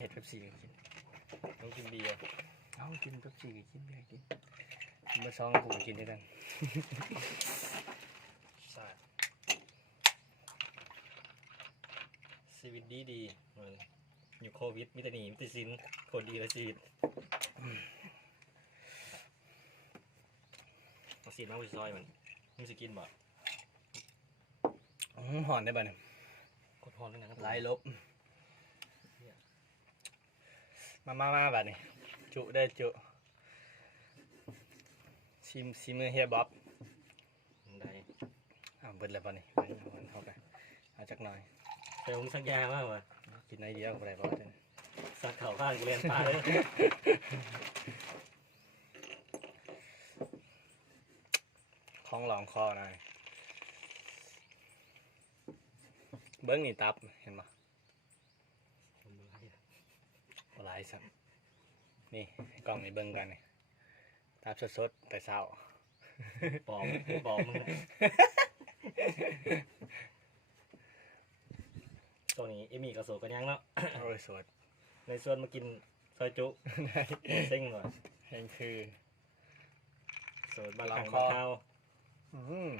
เห็ดเป๊ปซี่ก็กินต้องกินเบียร์เอากินเป๊ปซี่ก็กินเบียร์กินเมื่อสองกูก็กินด้วยกันใช่ชีวิตดีดีๆเหมือนอยู่โควิดมิตรหนีมิตรสินโคตรดีเลยชีวิตเอาสีมาไปซอยมันมึงจะกินบ่อื้อหอนได้ป่ะเนี่ยโคตรฮอนเลยนะครับไล่ลบ มามามาบัดนี้จุได้จุชิมชิมมือเฮียบ๊อบได้อ่าเบิดแล้วป่ะนี่เบิดแล้วเอาไปเอาจักหน่อยไปมึงสักยามากว่ะกินไอเดียวก็ได้ป่ะเด้อสักเข่าข้างกูเรียนตายเลยของหลองคอหน่อยเบิ้งนี่ตับเห็นปะบ่หลายสักนี่ให้กล้องนี่เบิ้งกันนี่ตับสดๆแต่เศร้าปลอมปลอมมึงตัวนี้เอมี่กับโซกันยังเนาะโอ้ยสดในส่วนมากินซอยจุได้เซ็งว่ะเห็นคือโซนบางลคองรั้งคอบางคราวอืม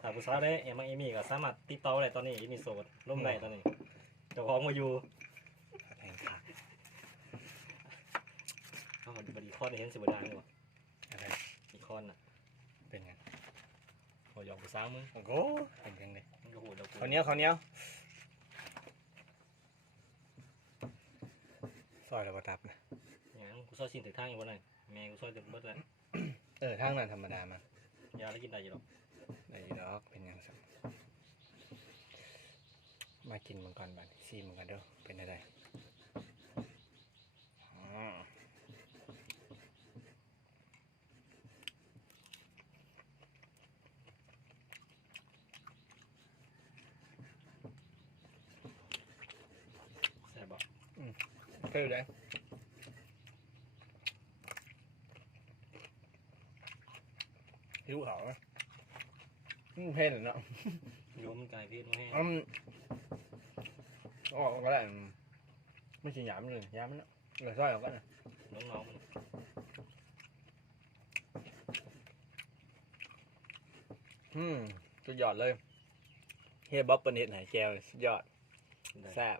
ถ้าผู้สาวได้เอ็มเอมี่ก็สามารถติดต่อได้ตอนนี้เอมี่โสดร่วมได้ตอนนี้เจ้าของมาอยู่ แห่งขาด เขาบดีคอนเห็นสิบดานเลยว่ะอะไรอีคอนอะ เป็นไงเขาหยองกผู้าวมึงโอ้โหเป็นยังไงมึงก็โหดเรากูข้าวเหนียวข้าวเหนียวซอยแล้วก็ตับนะอย่างกูซอยชินถึงทางอยู่บ่ไหนแม่กูซอยถึงเบิดแล้วเออทางนั้นธรรมดามันยาแล้วกินได้อยู่หรอกได้ยู่ดอกเป็นยังสักมากินมันก่อนบัดซีมันกันเด้อเป็นอะไรอ๋อ แซ่บบ่ เท่เลยหิวเขาไหมอืมเพ่นเนาะโยมมันกลายเพศมาให้อืมออกก็ได้อืมไม่ใช่หยามเลยหยามมันเนาะเหลือซอยออกก็นะน้องๆมันอืมสุดยอดเลย เฮียบ๊อบเป็นเห็ดไหนแจวสุดยอดได้แซ่บ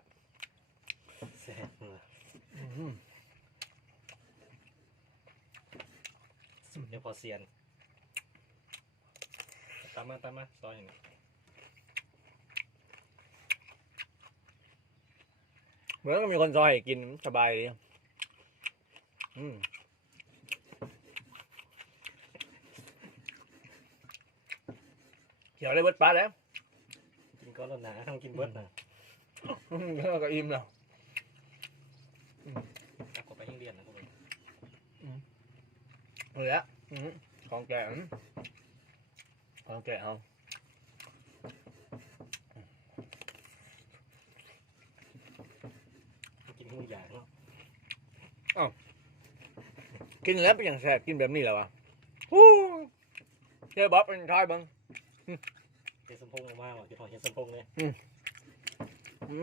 แซ่บ เลยอืมสุดยังพอเซียน ตามมาตามมาซอยอย่างนี้เหมือนก็มีคนซอยให้กินสบายดีอืมเขียวเลยเบิดปลาแล้ว กินก้อนแล้วหนาต้องกินเบิดนะอืมแล้วก็อิ่มแล้ว จับเข้าไปให้เรียนนะพวกนี้ เหลืออืมของแกะอืมของแกะเอากินทุกอย่างเนาะกินแล้วเป็นอย่างแซ่บกินแบบนี้แหละวะฮู้เฮียบ๊อบเป็นทอยบังเห็นสมพงษ์มากว่ะกินหอยเห็นสมพงษ์เลยอื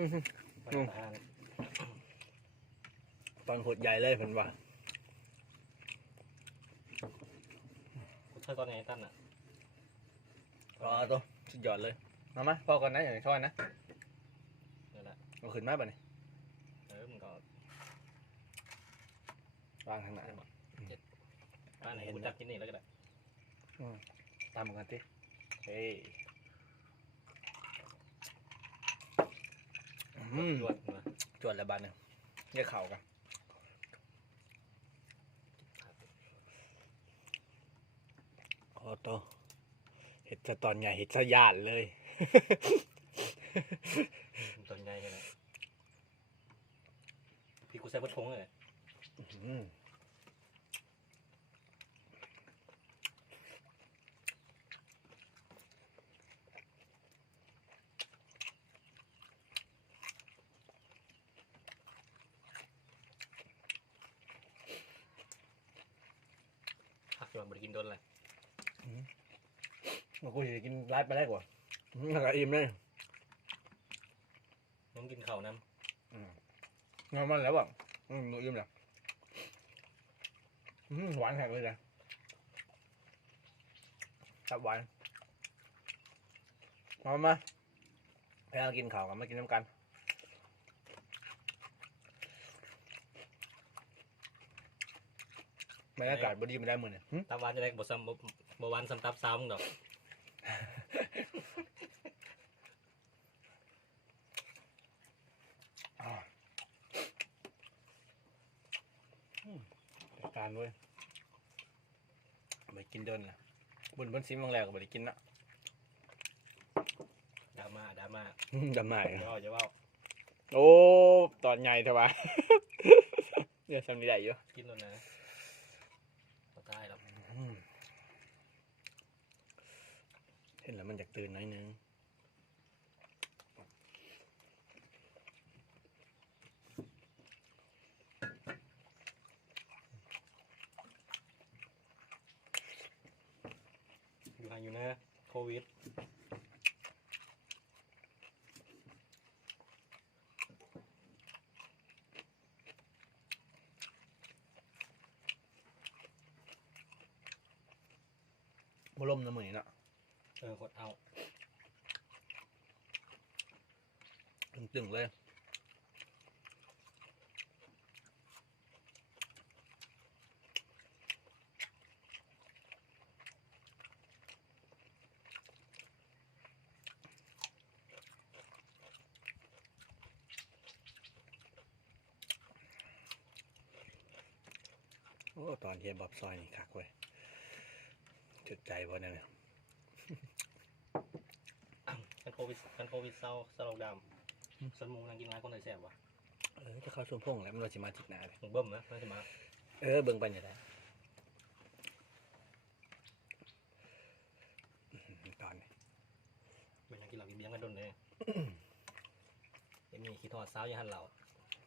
มมาทานอาหารตอนหดใหญ่เลยเพิ่นว่า ช่วยตอนไหนตั้นอะรอตัวสุดยอดเลย มามาพอก่อนนะอย่างช่อยนะนั่นแหละเอาขึ้นมาป่ะนี่เออมึงก็วางทางไหนบ้านไหนกูจับกินนี่แล้วก็ได้ตามเหมือนกันติเฮ้ยอืมจวดมาจวดแล้วบานเนี่ยเรียกเข่ากัน โอ้โตเห็ดสะตอนใหญ่เห็ดสะยานเลยตัวใหญ่กันนะพี่กูใส่บัตรทงเลยอืมหักจนบริกินโดนเลย มันกูจะกินไลฟ์ไปได้กว่าอืมแล้วก็อิ่มเลยน้องกินข้าวน้อืมงอนมันแล้วแบบอืมหนูยิ้มแล้วอืมหวานแข็งเลยนะครับหวานมามาให้เรากินข้าวกันมากินน้ำกันบรรยากาศบดีไม่ได้เหมือนเนี่ยหึตับหวานจะได้บ่ซ้ำบ่บ่หวานซ้ำตับซ้ำดอก อ่าอืมจัด การเว้ยเอาไปกินเดินนะบุญเบิ้นซิมบางแรกก็ไปกินนะดราม่าดราม่าจำหน่ายเดี๋ยวเอาเดี๋ยวเอาโอ้ตอนใหญ่เถอะวะ เนี่ยทำได้อยู่กินแล้วนะบ่ตายหรอกอืมเห็นแล้วมันอยากตื่นหน้อยนึง อยู่ห่างอยู่นะโควิด บ่ล่มน้ำมือนี่เนาะเออกดเอาตึงๆเลยโอ้ตอนเฮียบอบซอยนี่คักเว้ย จุดใจบ่เนี่ย กันโควิดกันโควิดเศร้าสโลกดำสนหมูนั่งกินร้านคนไหนแซ่บวะเออจะเข้าชวนพงแล้วมันว่าสิมาทิศหน้าเลยมึงเบิ่มนะน่าจะมาเออเบิ่งไปนี่แหละอื้อหือตอนนี้เป็นนักกินเหล้ากินเบียร์กันโดนเลยเอ็มมีขี้ทอดเช้าอย่างหันเหล่า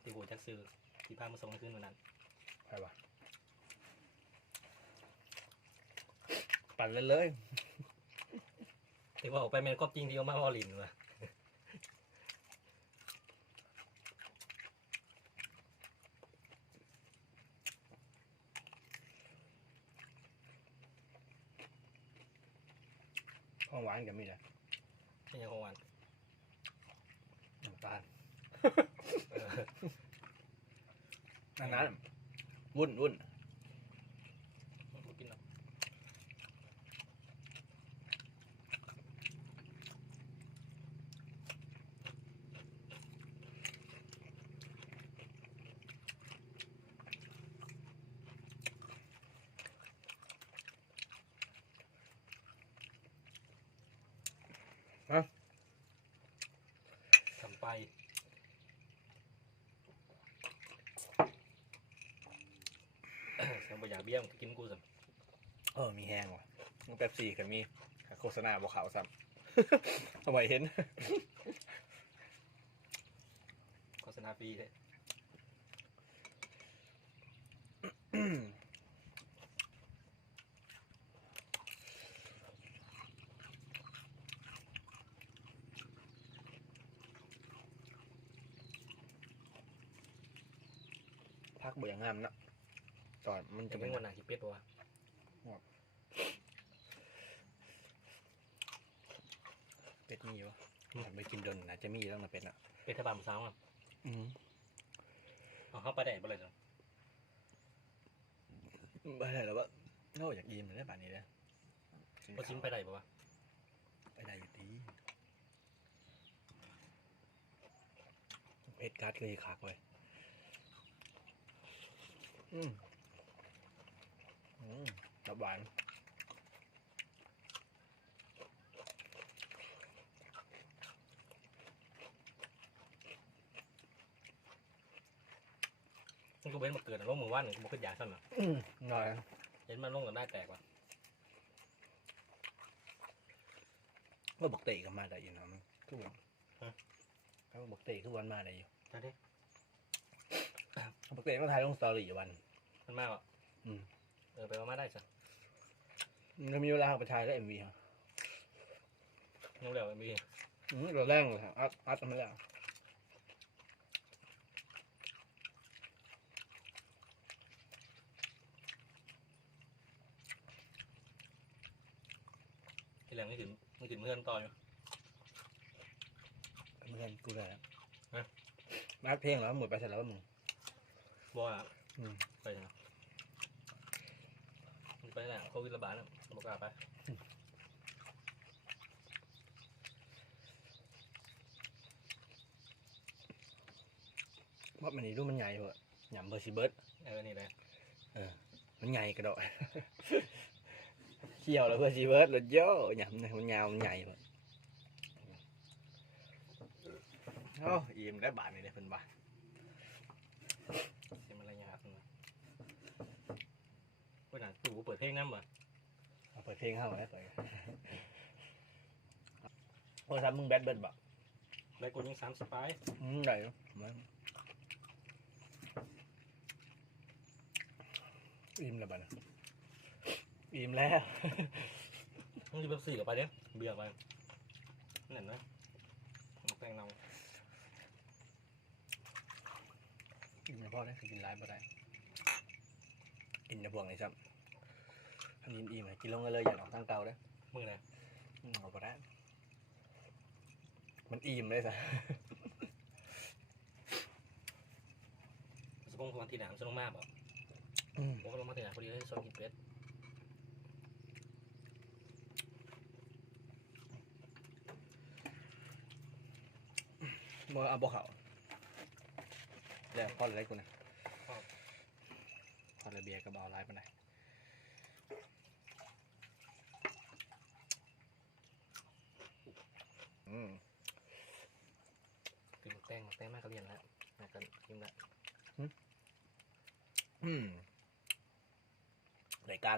ที่กูจักซื้อที่พามาส่งคืนวันนั้น ไปว ปั่นเลยเลยที่ว่าออกไปแมนก็จริงที่เอามาพอลินว่ะของหวานกับมีแหละไม่ยังของหวานน้ำตาลเอออันนั้นวุ่นวุ่น บ่กินหรอก ทำไป ฉันบ่อยากเบี้ยมงกินกูสิ เออมีแห้งว่ะมันแป๊บซี่กับมีโฆ ษณาบอกขาวซ้ำ เอาไว้เห็น โฆษณาฟรีเลยพักเบื่อย่างงามนะตอนมันจะจะเป็เป็นนวันหนาขี้เป็ดปะวะ เป็ด มีวะไปกินดนนะจะมีแล้วนะเป็ดอะเป็ดทบานสาวอะอืมเอาเข้าไปได้บ่เลยจ้ะไปไหนแล้ววะเราอยากยิ้มเลยได้ป่านนี้เลยบ่ชิมไปได้ปะวะไปได้อยู่ดีเผ็ดกัดเลยขากเลยอืมอืมตับหวาน ก็เว้นมาเกิดลงมือว่านหนึ่งบ่ขึ้นยาสั่นน่ะอืมหน่อยเห็นมันลงกันได้แตกว่ะว่าบักเตะกันมาได้อยู่นะมันทุกวันเขาบักเตะทุกวันมาได้อยู่ได้เด้บักเตะมาถ่ายลงสตอรี่อยู่วัน มันมาอะอืมเออไปว่ามาได้จ้ะมันมีเวลาไปถ่ายแล้วเอ็มวีครับนู่นแล้วมีอืมเราแรงเลยครับอัดอัดทำไม่ได้ ยังไม่ถึงไม่ถึงเพื่อนต่ออยู่เพื่อนกูเลยฮะ มาเพลงแล้วหมดไปเสร็จแล้วมึงบอกว่าอืม ไปนะมันไปไหนโควิดระบาดนะบอกกล้าไปว่ามันนี่รูปมันใหญ่เหอะหยำเบอร์ซิเบิร์ดเออนี่แหละมันใหญ่กระโดด เขี่ยวแล้วเบอร์ซิเบิร์ดรถโย่หยำเนี่ยมันยาวมันใหญ่เหอะโอ้อิ่มได้บาทนี่เลยเพิ่นบาทเสียมันอะไรเงี้ยครับเปิดหนังตู่เปิดเพลงน้ำเหรอเอาเปิดเพลงเข้ามาได้เปิดโอ้ทำมึงแบดเบิร์ดบ่ได้กดยิงสามสปายอืมได้อยู่มาอิ่มแล้วบ้านะ อิ่มแล้วมึงจะแบบสี่กับไปเด้เบียร์ไปนั่นนะแป้งเนากินไม่พอได้คือกินร้ายบ่ได้กินในพวกนี้ซ้ำทำยินอิ่มเลยกินลงกันเลยอย่าออกทางเก่าเด้อมือไหนอืมเอาบ่ได้มันอิ่มเลยสะสกุลวันที่หนามสนุกมากบ่อืมผมก็ลงมาที่หนามพอดีเลยชอบกินเป็ด บ่เอาบ่เขาเดี๋ยวพออะไรกูนะพอระเบียร์กับเอาลายปานไหนอืมกินแป้งแป้งมากก็เรียนแล้วมากันกินละอืมรายการ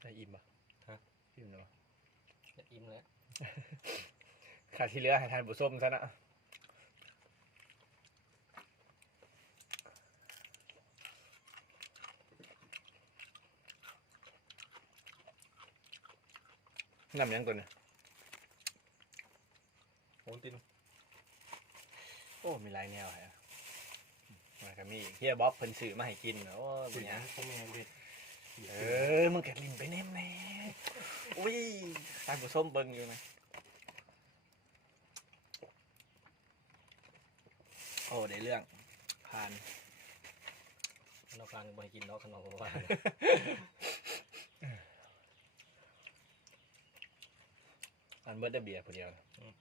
ได้อิ่มปะอิ่มแล้วปะ จะอิ่มแล้ว ขาด ที่เหลือให้ทานบุส้มซะนะน้ำยังตัวเนี่ยโอนติน โอ้ มีหลายแนวฮะมันก็มีเฮียบ๊อบเพิ่นซื้อมาให้กินโอ้สิเป็นหยังพ่อแม่เด็ดเออ มึงแกะลิ้นไปแน่แน่อุ้ยทานบุส้มเบิ่งอยู่นะ อ้ได้เรื่องผ่านเราพานไปกินเราขนมว่าอันเบิร์ดได้เบียร์ผู้เดียวนะ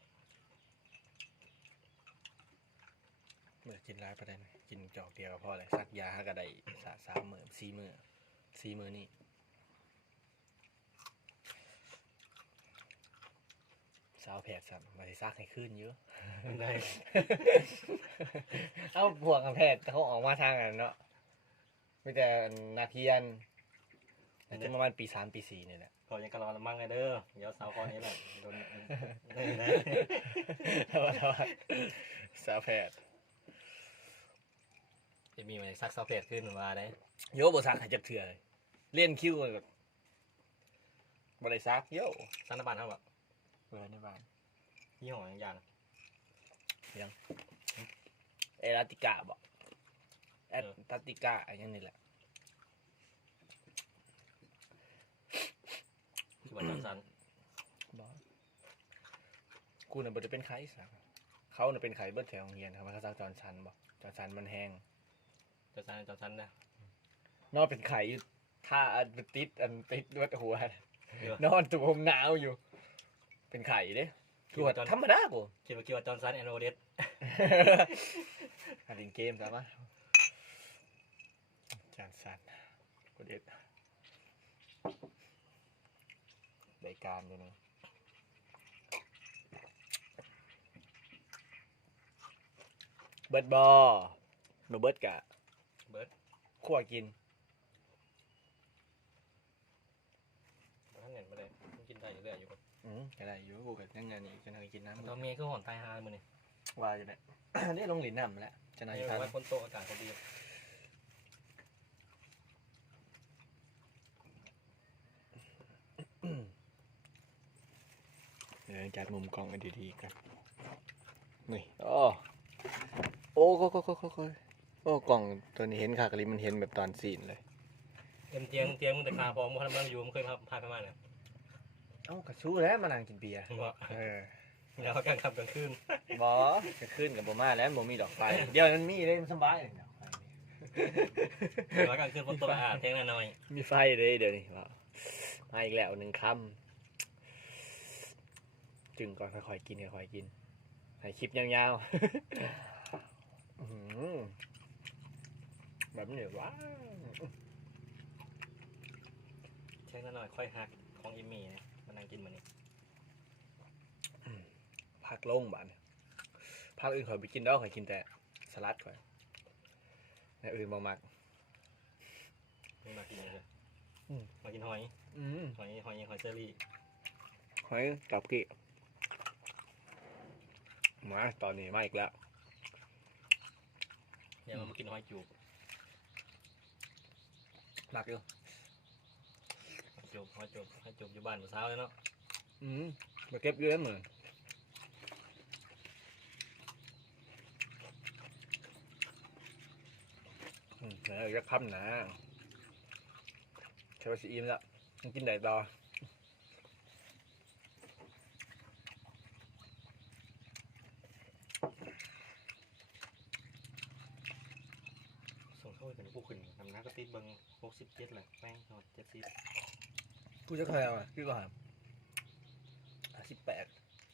เมื่อกินร้ายไปได้นะกินจอกเดียวก็พอเลยสักยาหากระไดสาสามมือสี่มือสี่มือนี่าวแผดสัมมาสิซักให้ขึ้นเยอะได้ เอ้าพวกกับแพทย์เขาออกมาทางนั้นเนาะมีแต่นักเรียนแต่จะประมาณปีสามปีสี่เนี่ยแหละก็ยังกะรอละมั่งไงเด้อเดี๋ยวสาวคอนี้แหละโดนได้นะแต่ว่าแต่ว่าสาวแพทย์จะมีไหมซักซอฟเฟตขึ้นมาได้โยบซักให้จับเถื่อเลยเล่นคิวแบบบริซักโยซักน้ำบันเท่าแบบ เวลาในบ้านยี่ห้ออย่างเอลาติกาบอกแอตตาติกาอะไรอย่างนี้แหละคือว่าจอร์นสันบอกกูน่ะบ่ได้เป็นไข้สักเขาน่ะเป็นไข้เบิดแถวโรงเรียนครับว่าเขาซักจอนชันบอกจอนชันมันแห้งจอร์นสันจอร์นสันนะนอนเป็นไข่อยู่ท่าอันติดอันติดด้วยหัวเดี๋ยวนอนตัวผมหนาวอยู่ เป็นไข่เด้ตรวจธรรมดากูคิดว่าคิดว่าจอร์นสันแอนโอเดสอันนี้เกมซะมะจานสันกูเด็ดรายการอยู่นะเบิร์ดบอมาเบิร์ดกะเบิร์ดขั้วกินท่านเห็นมาเลยมันกินได้อยู่เรื่อยอยู่ครับ อืมก็ได้อยู่กูกับยังไงนี่จะนายกินน้ำตอนเมียคือหอนตายฮามือนี่ว่าอยู่เนี่ย นี่ลงหลินน้ำแล้วจะนายไม่ทานว่าคนโตอากาศเขาดีเดี๋ยวจัดมุมกล้องให้ดีๆกันนี่โอ้โอ้ก็ก็ก็ก็ก็โอ้กล่องตัวนี้เห็นค่ะกะลิมันเห็นแบบตอนซีนเลยเอ็มเตียงเตียงมึงแต่คาพอมึงทำมาอยู่มึงเคยพาพาไปมาเนี่ย เอ้ากระชู้แล้วมานั่งกินเบียร์มึงบอกเออแล้วกลางค่ำกลางคืนบอจะขึ้นกับบ่มาแล้วบ่มีดอกไฟเดี๋ยวมันมีเลยมันสบายเลยดอกไฟนี่แล้วกลางคืนฝนตกอะเตียงน้อยมีไฟเลยเดี๋ยวนี้ว่ามาอีกแล้วหนึ่งคำจึงก่อนค่อยๆกินค่อยๆกินให้คลิปยาวๆอื้อหือแบบนี้ว้าวเตียงน้อยค่อยหักของอิมมี่นะมา นั่งกินมันนี่พักโล่งบ้านพักอื่นข่อยไปกินแล้วข่อยกินแต่สลัดข่อยในอื่นบ่มักมึงมากินเลยอืมมากินหอยอืมหอยหอยหอยเชอรี่หอยกับกี้มาตอนนี้มาอีกแล้วเดี๋ยวเรามากินหอยจูบมักอยู่หอย จบหอยจูบหอยจูบอยู่บ้านเมื่อเช้าเลยเนาะอืมมาเก็บเยอะเหมือนอืมแล้วจะพับนาใช่ว่าสิอิ่มละมันกินไหนต่อ ส่งเข้าไปกันผู้ขึ้นทำนักกระติดเบิงหกสิบเจ็ดเลยแม่งหมดเจ็ดสิบ กูจะเคยเอาอะพี่ก็หาสิบแปด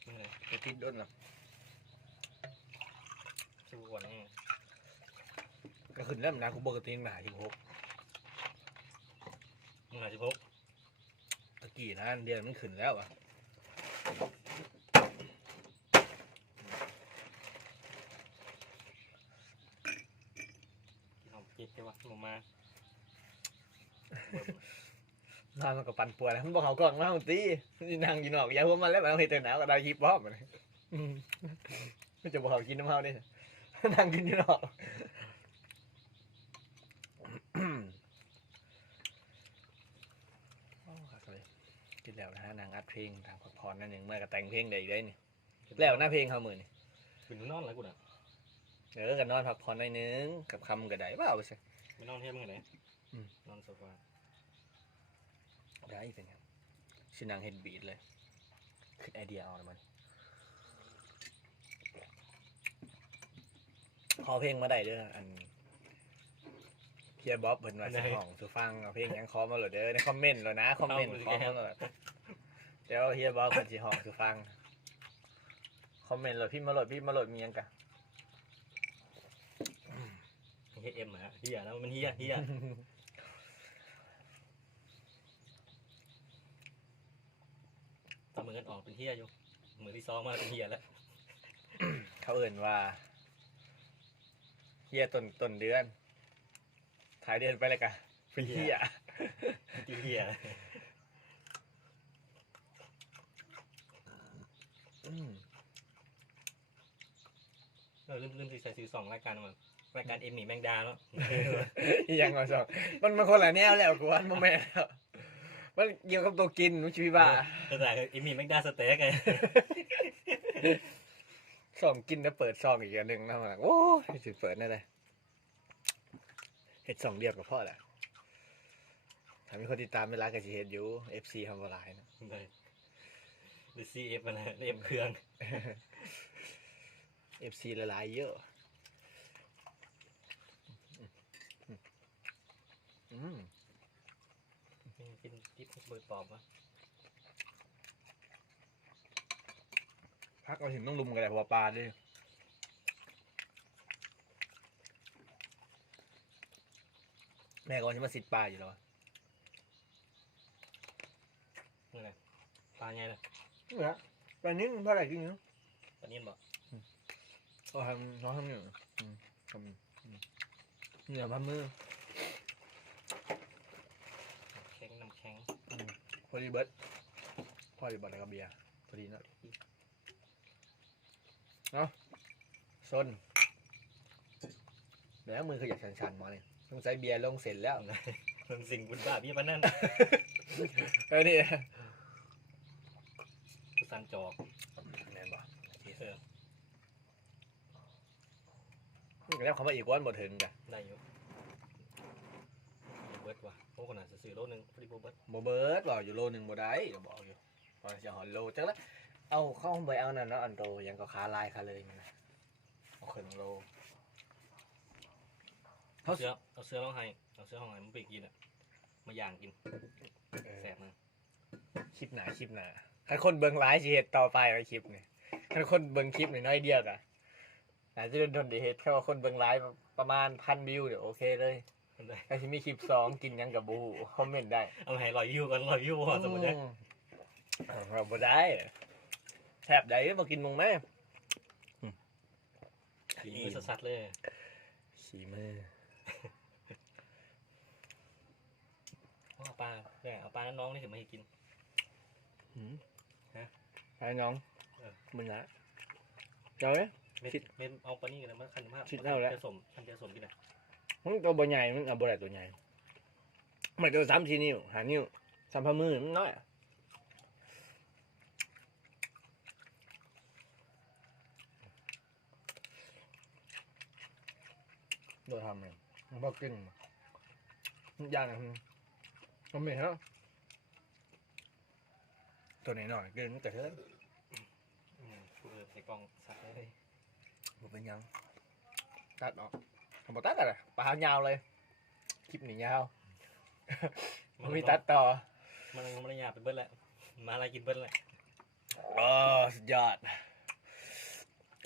มึงเลยไปติดด้นนะชิวกว่านี้ก็ขึ้นแล้วนะกูปกติมาหาสิบหกมึงหาสิบหกตะกี้นะเดือนมันขึ้นแล้วอะเจ็ดใช่ปะมึงมา นอนมันก็ปั่นป่วยแล้วมันบอกเขากล่องมาของตีนี่นั่งอยู่นอกอยาหัวมันแล้วมันเอาเห็ดแต่หนาวก็ได้ยิบบ้อมมันอืมมันจะบอกเขากินน้ำเฮาดินั่งกินอยู่นอกโอ้ครับเลยกินแล้วนะฮะนางอัดเพลงทางพักผ่อนนั่นเองเมื่อก็แต่งเพลงได้อีกได้นี่แล้วหน้าเพลงเขามือนี่เป็นนอนแล้วกูน่ะเออกันนอนพักผ่อนหน่อยนึงกับคำก็ได้เปล่าไปสิไม่นอนเที่ยงมึงไหนอืมนอนโซฟา ได้เป็นยังชื่อนางเฮดบีดเลยคือไอเดียเอาละมันขอเพลงมาได้เด้ออันเฮียบ๊อบเพิ่นว่าสิห้องสุฟังเอาเพลงหยังขอมาโหลดเด้อในคอมเมนต์เลยนะคอมเมนต์ขอมาโหลดเดี๋ยวเฮียบ๊อบเพิ่นสิห้องสุฟังคอมเมนต์โหลดพี่มาโหลดพี่มาโหลดมีหยังกะ เฮียเอ็มอะเฮียนะมันเฮียเฮีย ตอนมือกันออกเป็นเฮียอยู่มือที่สองมาเป็นเฮียแล้วเขาเอิ่นว่าเฮียต้นต้นเดือนท้ายเดือนไปเลยกะเป็นเฮียที่เฮียอืมเออลืมลืมสิใส่ซื้อสองรายการมารายการเอ็มหมี่แมงดาแล้วอีหยังมาสองมันมันคนละแนวแล้วกูว่ามันแม่นแล้ว มันเกี่ยวกับตัวกินมันชีวิบ้าแต่เอ็มหมี่แมงดาสเต็กไงซองกินแล้วเปิดซองอีกอันหนึ่งนะมันโอ้ยสิเปิดนั่นเลยเห็ดสองเดียวกับพ่อแหละถ้ามีคนติดตามเวลาก็สิเห็ดอยู่ FC ทำอะไรนะเลยหรือซีเอฟอะไรเอ็มเครื่อง FC ละลายเยอะอืม กินทิปเบิร์ดปอบวะพักเราถึงต้องลุมกันเลยเพราะว่าปลาด้วยแม่ก็ว่าจะมาสิดปลาอยู่แล้วอะนี่ไงปลาไงล่ะนี่ฮะปลานิ่งเท่าไหร่กินเนาะปลาเนียนบอกเขาทำเขาทำอยู่อืมทำอืมเหนือพันมือ แข็งน้ำแข็ง พ อดีเบิร์ดพอดีเบิร์ดแล้วก็เบียร์พอดีเนาะเนาะซนแล้วมือขยับชันๆมาเนี่ยต้องใช้เบียร์ลงเสร็จแล้วเรื่องสิ่งบุญบาปยี่ปะนั่นเออนี่กุสันจอกแน่นบ่เออแล้วเขามาอีกวันบ่ถึงกะได้อยู่เบิร์ดว่ะโอ้คนน่าจะซื้อโลนึงพอดีโบเบิร์ดบ่เบิดบอกอยู่โลหนึงบ่ได้ก็บอกอยู่พอจะหอนโลจังละเอาเข้าไปเอานั่นเนาะอันโตยังก็ขาลายขาเลยมันนะเอาครึ่งโลเอาเสื้อเอาเสื้อร้องไห้เอาเสื้อห้องไห้มันไปกินอะมาย่างกินเออแสบนะคลิปหนาคลิปหนาถ้าคนเบิ่งหลายสิเฮ็ดต่อไปในคลิปนี่ถ้าคนเบิ่งคลิปน้อยๆเดียวกะอาจจะโดนโดนได้เฮ็ดแค่ว่าคนเบิ่งหลายประมาณพันวิวเดี๋ยวโอเคเลยมันได้ ถ้าสิมีคลิปสองกินหยังกับบูคอมเมนต์ได้ เอาให้ลอยยูกันลอยยูพอสมมติเนี่ยอืมเราบ่ได้แทบได้มากินมึงไหมอีสัสๆเลยขี่มือเอาปลาเนี่ยเอาปลาน้องนี่ถึงมาให้กินฮะไอ้น้องเออมึงละเจ้าเนี่ยเม็ดคิดเม็ดเอาปลานี่กันนะมันคันมากคิดเอาแล้วจะสมคันจะสมกินอะ มึงตัวบ่ใหญ่มึงเอาบ่ได้ตัวใหญ่มันตัวสามสี่นิ้วหานิ้วสามพามือมันน้อยอะโดนทำเลยมันบอกกินมันย่างนะมันไม่เหรอตัวไหนหน่อยกินแต่เท่าอืมกูเออใส่กล่องสัตว์เลยบ่เป็นหยังตัดออก ทำบ่ตัดอะไรปลายาวเลย คลิปนี่ยาวมันมีตัดต่อ มันมันหยาบไปเบิ้ลแหละมาอะไรกินเบิ้ลแหละอ๋อสุดยอด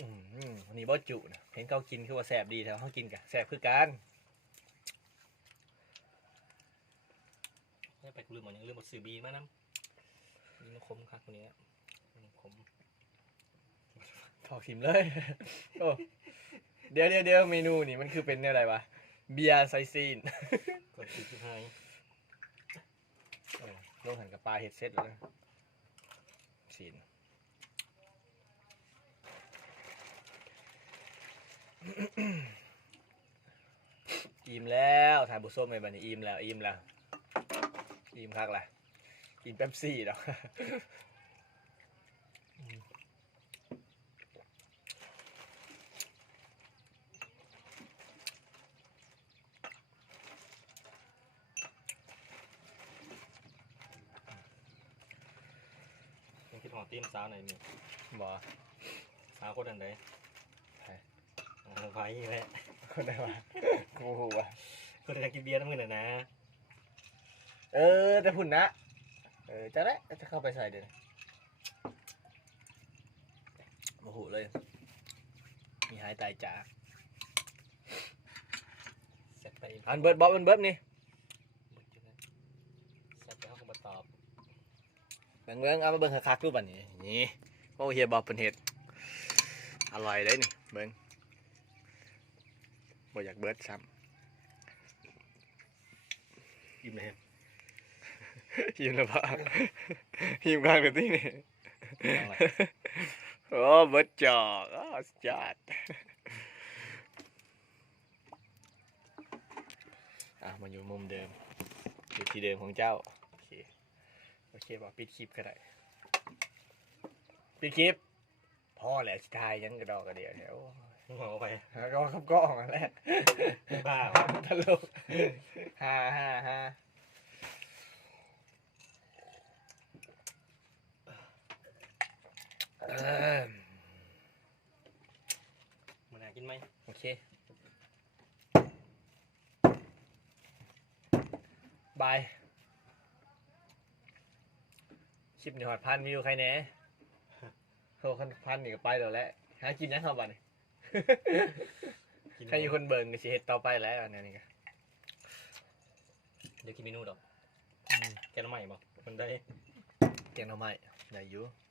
อืมวันนี้บ่จุนะเห็นเขากินคือว่าแสบดีแต่ว่าเขากินกะแสบคือกันไม่ไปกูลืมหมดยังลืมหมดสื่อบีมาน้ำนี่มันคมคักคนนี้มันคมถอกชิมเลย โอ้ เดี๋ยวเดี๋ยวเดี๋ยวเมนูนี่มันคือเป็นเนี่ยอะไรวะ เบียร์ไซซีนกดสี่ที่ห้ลงหันกับปลาเห็ดเซตแล้วนะซีนอิ่มแล้วทานบุส้มในบันนี้อิ่มแล้วอิ่มแล้วอิ่มคักละกินเป๊ปซี่แล้ว ยังคิดหอตีม สาวไหนนี่บอสาวคนอันใดใครอ๋อไฟแหละคนไหนวะกูหูวะคนที่กินเบียร์น้ำเงินน่ะนะ เออแต่พุ่นนะ เออจะได้จะเข้าไปใส่เดี๋ยวนะโมโหเลย มีหายตายจากเสร็จไปอันเบิร์ดบ๊อบมันเบิร์ดนี่ เบิดอยู่นะเสร็จไปเขาก็มาตอบ เบิ่งเบิ่งเอามาเบิ่งคักๆดูบัดนี้นี่โอ้เฮียบ๊อบเป็นเห็ดอร่อยเลยนี่เบิ่งบ่อยากเบิร์ดซ้อิ่มเลยครับำหิมแล้วปะหิมข้างกันที่นี่โอ้เบิร์ดจอกอ้าวสุดยอดอะมาอยู่มุมเดิมอยู่ที่เดิมของเจ้าโอ เคโอเคบอกปิดคลิปก็ได้ปิดคลิปพ่อแหละชิทายยังกระดอกกระเดียวเนี่ยโอ้ยหัวไปแล้วก็ขับกล้องนั่นแหละบ้าตลกฮ่าฮ่าฮ่าเอิ่มมันน่ากินไหมโอเคบาย คลิปนี่หอดพันวิวใครแหน่โทรคันพันนี่ก็ไปแล้วแหละหากินยังครับบัดนี้ กินใครมีคนเบิ่งก็สิเฮ็ดต่อไปแล้วอันนี้ก็เดี๋ยวกินเมนูดอก แกงน้ำใหม่บ่มันได้ แกงหน่อไม้ได้อยู่ไป